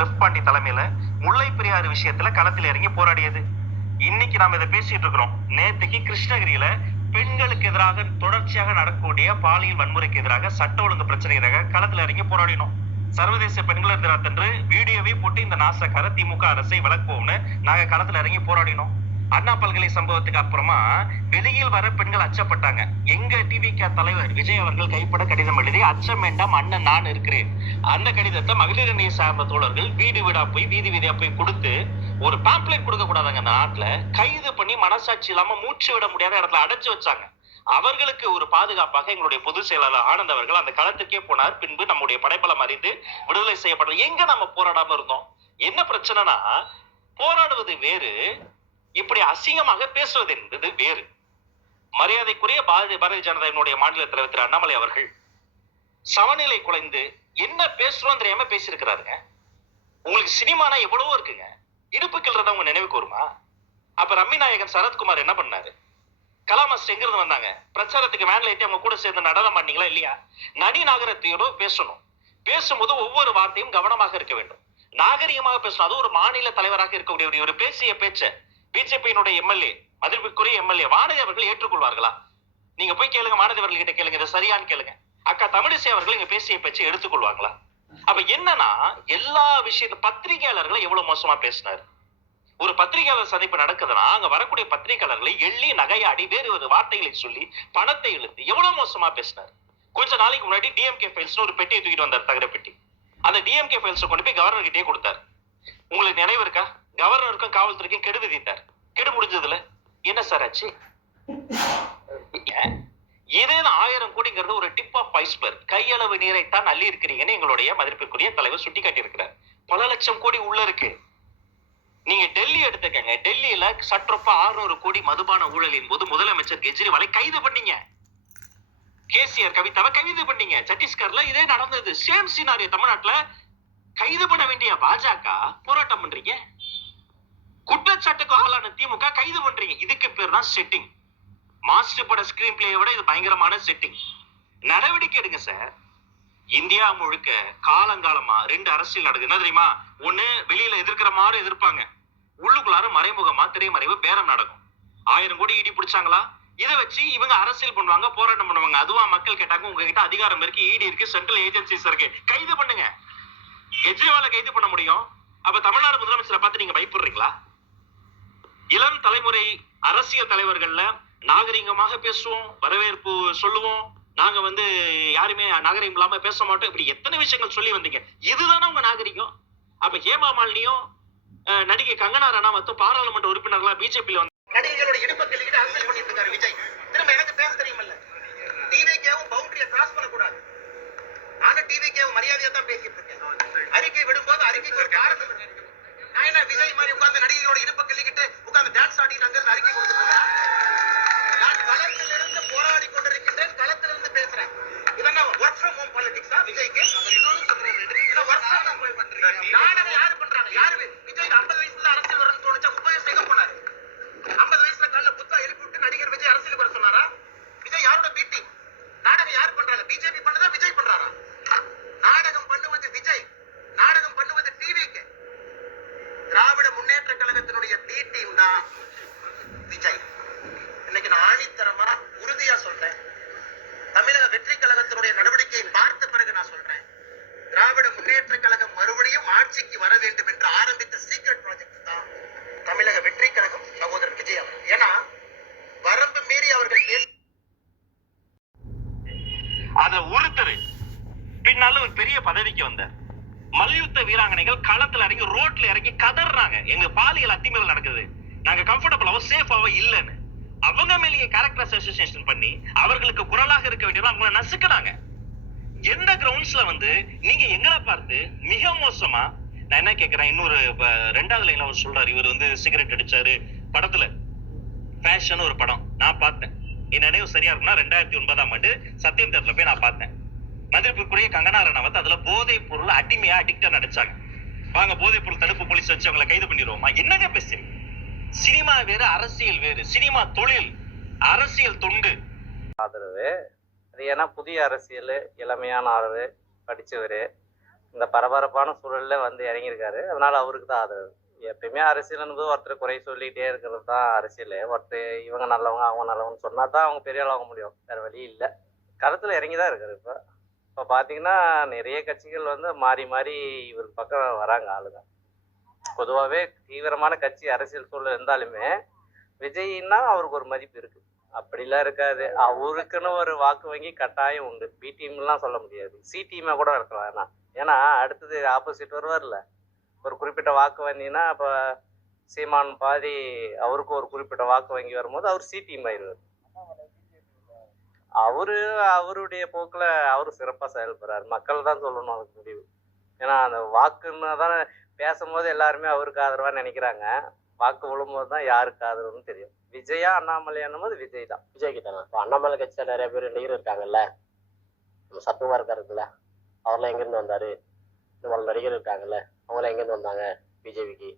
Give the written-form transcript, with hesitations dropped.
Left Pandi தலைமையில முல்லை பெரியாறு விஷயத்துல களத்தில் இறங்கி போராடியது. இன்னைக்கு நாம இதை பேசிட்டு இருக்கிறோம். நேற்றுக்கு கிருஷ்ணகிரியில பெண்களுக்கு எதிராக தொடர்ச்சியாக நடக்கக்கூடிய பாலியல் வன்முறைக்கு எதிராக சட்ட ஒழுங்கு பிரச்சனைக்காக களத்தில் இறங்கி போராடினோம். சர்வதேச பெண்கள் தினத்தன்று வீடியோவே போட்டு இந்த நாசக்கார திமுக அரசை விளக்குவோம்னு நாங்க களத்துல இறங்கி போராடினோம். அண்ணா பல்கலை சம்பவத்துக்கு அப்புறமா வெளியில் வர பெண்கள் அச்சப்பட்டாங்க. எங்க டிவிக தலைவர் விஜய் அவர்கள் கைப்பட கடிதம் எழுதி அச்சம் வேண்டாம் அண்ணன் நான் இருக்கிறேன். அந்த கடிதத்தை மகளிர் அணியை சார்ந்த தோழர்கள் வீடு வீடா போய் வீதி வீதியா போய் கொடுத்து ஒரு பாம்ப்ளேட் கொடுக்க கூடாதாங்க. அந்த நாட்டுல கைது பண்ணி மனசாட்சி இல்லாம மூச்சு விட முடியாத இடத்துல அடைச்சு வச்சாங்க. அவர்களுக்கு ஒரு பாதுகாப்பாக எங்களுடைய பொதுச் செயலாளர் ஆனந்த் அவர்கள் அந்த களத்துக்கே போனார். பின்பு நம்முடைய படைபலம் அறிந்து விடுதலை செய்யப்பட்டது. எங்க நம்ம போராடாம இருந்தோம்? என்ன பிரச்சனைனா, போராடுவது வேறு, இப்படி அசிங்கமாக பேசுவது என்பது வேறு. மரியாதைக்குரிய பாரதிய ஜனதாவினுடைய மாநில தலைவர் திரு அண்ணாமலை அவர்கள் சமநிலை குலைந்து என்ன பேசுறோம் தெரியாம பேசியிருக்கிறாருங்க. உங்களுக்கு சினிமானா எவ்வளவோ இருக்குங்க. இடுப்பு கிள்றத உங்க நினைவுக்கு வருமா? அப்ப ரம்மி நாயகன் சரத்குமார் என்ன பண்ணாரு? கலாமாஸ்டர் எங்க இருந்து வந்தாங்க? பிரச்சாரத்துக்கு வேன்ல ஏற்றி அவங்க கூட சேர்ந்து நடனம் பண்ணீங்களா இல்லையா? நடி நாகரத்தையோட பேசணும். பேசும்போது ஒவ்வொரு வார்த்தையும் கவனமாக இருக்க வேண்டும், நாகரிகமாக பேசணும். அது ஒரு மாநில தலைவராக இருக்கக்கூடிய ஒரு பேசிய பேச்ச பிஜேபியினுடைய எம்எல்ஏ, மதிப்புக்குரிய எம்எல்ஏ வானதி அவர்கள் ஏற்றுக்கொள்வார்களா? நீங்க போய் கேளுங்க, வானதி அவர்கள் கிட்ட கேளுங்க, இதை சரியான்னு கேளுங்க. அக்கா தமிழிசை அவர்கள் இங்க பேசிய பேச்சை எடுத்துக்கொள்வாங்களா? அப்ப என்னன்னா, எல்லா விஷயத்தையும் பத்திரிகையாளர்களை எவ்வளவு மோசமா பேசினார். ஒரு பத்திரிகையாளர் சந்திப்பு நடக்குதுன்னா அங்க வரக்கூடிய பத்திரிகையாளர்களை எள்ளி நகையாடி வேறு ஒரு வார்த்தைகளை சொல்லி பணத்தை இழுத்து எவ்வளவு மோசமா பேசினார். கொஞ்ச நாளைக்கு முன்னாடி டிஎம்கே ஃபைல்ஸ் ஒரு பெட்டியை தூக்கிட்டு வந்தார், தகர பெட்டி. அந்த டிஎம்கே ஃபைல்ஸ் கொண்டு போய் கவர்னர் கிட்டே கொடுத்தார். உங்களுக்கு நினைவு இருக்கா? கவர்னருக்கும் காவல்துறைக்கும் கெடு விதித்தார். கெடு முடிஞ்சதுல என்ன சார் ஆச்சு? இதே 1000 கோடிங்கிறது ஒரு டிப் ஆஃப் ஐஸ்பர்க். கையளவு நீரைத்தான் அள்ளி இருக்கிறீங்கன்னு எங்களுடைய மதிப்பிற்குரிய தலைவர் சுட்டி காட்டி இருக்கிறார். பல லட்சம் கோடி உள்ள இருக்கு. நீங்க டெல்லி எடுத்துக்கங்க. டெல்லியில சற்றொப்ப 600 கோடி மதுபான ஊழலின் போது முதலமைச்சர் கெஜ்ரிவாலை கைது பண்ணீங்க. கேசிஆர் கவிதாவை கைது பண்ணீங்க. சத்தீஸ்கர்ல இதே நடந்தது. Same scenario. தமிழ்நாட்டுல கைது பண்ண வேண்டிய பாஜக போராட்டம் பண்றீங்க. குற்றச்சாட்டுக்கு ஆளான திமுக கைது பண்றீங்க. இதுக்கு பேர் தான் செட்டிங். மாஸ்டர் பட ஸ்கிரீன் பிளேயை விட இது பயங்கரமான செட்டிங். நடவடிக்கை எடுங்க சார். இந்தியா முழுக்க காலங்காலமா 2 அரசியல் நடக்குது. என்ன தெரியுமா? ஒண்ணு வெளியில எதிர்க்கிற மாதிரி எதிர்ப்பாங்க, உள்ளுக்குள்ளார மறைமுகமா திரைமறைவு பேரம் நடக்கும். 1000 கோடி ஈடி பிடிச்சாங்களா, இதை வச்சு இவங்க அரசியல் பண்ணுவாங்க, போராட்டம் பண்ணுவாங்க. அதுவா மக்கள் கேட்டாங்க, உங்ககிட்ட அதிகாரம் இருக்கு, ஈடி இருக்கு, சென்ட்ரல் ஏஜென்சிஸ் இருக்கு, கைது பண்ணுங்க. கெஜ்ரிவாலை கைது பண்ண முடியும். அப்ப தமிழ்நாடு முதலமைச்சரை பார்த்து நீங்க பயப்படுறீங்களா? இளம் தலைமுறை அரசியல் தலைவர்கள்ல நாகரிகமாக பேசுவோம், வரவேற்பு சொல்லுவோம், நாங்க யாருமே நாகரிகம் இல்லாம பேச மாட்டோம், இப்படி எத்தனை விஷயங்கள் சொல்லி வந்தீங்க. இதுதானே உங்க நாகரிகம். அப்ப ஹேமா மாலினியும் நடிகை கங்கனா ரனாவத்தும் பாராளுமன்ற உறுப்பினர்களா பிஜேபியில வந்து நடிகைகளோட இடுப்பை கிள்ளிக்கிட்டு அரசியல் பண்ணிட்டு இருக்காரு விஜய். திரும்ப எனக்கு பேச தெரியுமல்ல. டிவிகேவும் பவுண்டரியை கிராஸ் பண்ணக்கூடாது. நானும் டிவிகேவும் மரியாதையா தான் பேசிட்டு இருக்கேன். அறிக்கை விடும்போது அறிக்கைக்கு ஒரு காரணம் இருக்கு. நான் என்ன விஜய் மாதிரி உட்கார்ந்து நடிகைகளோட இடுப்பை கிள்ளிக்கிட்டு உட்கார்ந்து டான்ஸ் ஆடிட்டு அங்கிருந்து அறிக்கை கொடுத்துட்டு நான் களத்திலிருந்து போராடி கொண்டிருக்கின்றேன், களத்திலிருந்து பேசுறேன். இதென்ன ஒர்க் ஃப்ரம் ஹோம் பாலிடிக்ஸா விஜய்க்கு? ஒர்க் ஃப்ரம் ஹோம் போய் பண்றீங்க. நாடகம் யாரு பண்றாங்க? யாரு? விஜய் 50 வயசுல அரசியல் வரணும்னு தோணுச்சா 30 வயசு எங்க போனாரு? 50 வயசுல காலைல புத்தா எழுப்பி விட்டு நடிகர் விஜய் அரசியல் வர சொன்னாரா? விஜய் யாரோட பீட்டி? நாடகம் யாரு பண்றாங்க? பிஜேபி பண்ணதா விஜய் பண்றாரா? நாடகம் பண்ணுவது விஜய், நாடகம் பண்ணுவது டிவிக்கு. திராவிட முன்னேற்ற கழகத்தினுடைய பி டீம் தான் விஜய். இன்னைக்கு நான் ஆணித்தரமா உறுதியா சொல்றேன், தமிழக வெற்றி கழகத்தினுடைய நடவடிக்கையை பார்த்த பிறகு நான் சொல்றேன், திராவிட முன்னேற்ற கழகம் மறுபடியும் ஆட்சிக்கு வர வேண்டும் என்று ஆரம்பித்த சீக்ரெட் ப்ராஜெக்ட் தான் தமிழக வெற்றி கழகம், சகோதரர் விஜய் அவர். ஏன்னா வரம்பு மீறி அவர்கள் பேச அத ஒருத்தர் பின்னால ஒரு பெரிய பதவிக்கு வந்தார். மல்யுத்த வீராங்கனைகள் களத்துல இறங்கி ரோட்ல இறங்கி கதறாங்க, எங்க பாலியல் அத்துமீறல் நடக்குது, நாங்க கம்ஃபர்டபுளாவோ சேஃபாவோ இல்லன்னு. அவங்க மேலேயே கேரக்டர் அசோசியேஷன் பண்ணி அவர்களுக்கு குரலாக இருக்க வேண்டியது அவங்களை நசுக்கிறாங்க. எந்த கிரவுண்ட்ஸ்ல நீங்க எங்களை பார்த்து மிக மோசமா, நான் என்ன கேட்கிறேன், இன்னொரு 2வது லைன்ல அவர் சொல்றாரு, இவர் சிகரெட் அடிச்சாரு படத்துல, ஃபேஷன் ஒரு படம் நான் பார்த்தேன். என் நினைவு சரியா இருக்குன்னா 2009ஆம் ஆண்டு சத்தியம் தேட்டர்ல போய் நான் பார்த்தேன். மதிப்புக்குரிய கங்கனா ரனாவத் அதுல போதைப் பொருள் அடிமையா அடிக்டா நடிச்சாங்க. வாங்க போதைப் பொருள் தடுப்பு போலீஸ் வச்சு அவங்களை கைது பண்ணிடுவோமா? என்னங்க பேசுறீங்க? சினிமா வேறு, அரசியல் வேறு. சினிமா தொழில், அரசியல் தொண்டு. ஆதரவு அது ஏன்னா புதிய அரசியல், இளமையான ஆதரவு, படித்தவர், இந்த பரபரப்பான சூழல்ல வந்து இறங்கியிருக்காரு. அதனால அவருக்கு தான் ஆதரவு. எப்பயுமே அரசியல்ன்றது ஒருத்தர் குறை சொல்லிட்டே இருக்கிறது தான் அரசியலு. ஒருத்தர் இவங்க நல்லவங்க, அவங்க நல்லவங்கன்னு சொன்னா தான் அவங்க பெரிய ஆள் ஆக முடியும். வேற வழி இல்ல. களத்துல இறங்கி தான் இருக்காரு இப்ப. இப்ப பார்த்தீங்கன்னா, நிறைய கட்சிகள் வந்து மாறி மாறி இவர் பக்கம் வராங்க ஆளுங்க. பொதுவாவே தீவிரமான கட்சி அரசியல் சூழல் இருந்தாலுமே, விஜய்ன்னா அவருக்கு ஒரு மதிப்பு இருக்கு. அப்படிலாம் இருக்காது. அவருக்குன்னு ஒரு வாக்கு வங்கி கட்டாயம் உண்டு. பி டீம்லாம் சொல்ல முடியாது. சி டீமா கூட இருக்கலாம் வேணா. ஏன்னா, அடுத்தது ஆப்போசிட் வருவார்ல. ஒரு குறிப்பிட்ட வாக்கு வங்கினா, அப்ப சீமான் பாதி அவருக்கு ஒரு குறிப்பிட்ட வாக்கு வங்கி வரும்போது, அவர் சி டீம் ஆயிருவாரு. அவரு அவருடைய போக்குல அவரு சிறப்பா செயல்படுறாரு. மக்கள் தான் சொல்லணும் அதுக்கு முடிவு. ஏன்னா, அந்த வாக்குன்னு தானே பேசும்போது எல்லாருமே அவருக்கு ஆதரவா நினைக்கிறாங்க. வாக்கு விழும்போது தான் யாருக்கு ஆதரவுன்னு தெரியும். விஜயா, அண்ணாமலையான்னும் போது விஜய் தான். விஜய்க்கு தானே. இப்போ அண்ணாமலை கட்சியில் நிறைய பேர் நடிகர் இருக்காங்கல்ல, நம்ம சத்துமார் இருக்காருல்ல, அவர்லாம் எங்கேருந்து வந்தாரு? இந்த மாதிரி நடிகர் இருக்காங்கல்ல, அவங்களாம் எங்கேருந்து வந்தாங்க பிஜேபிக்கு?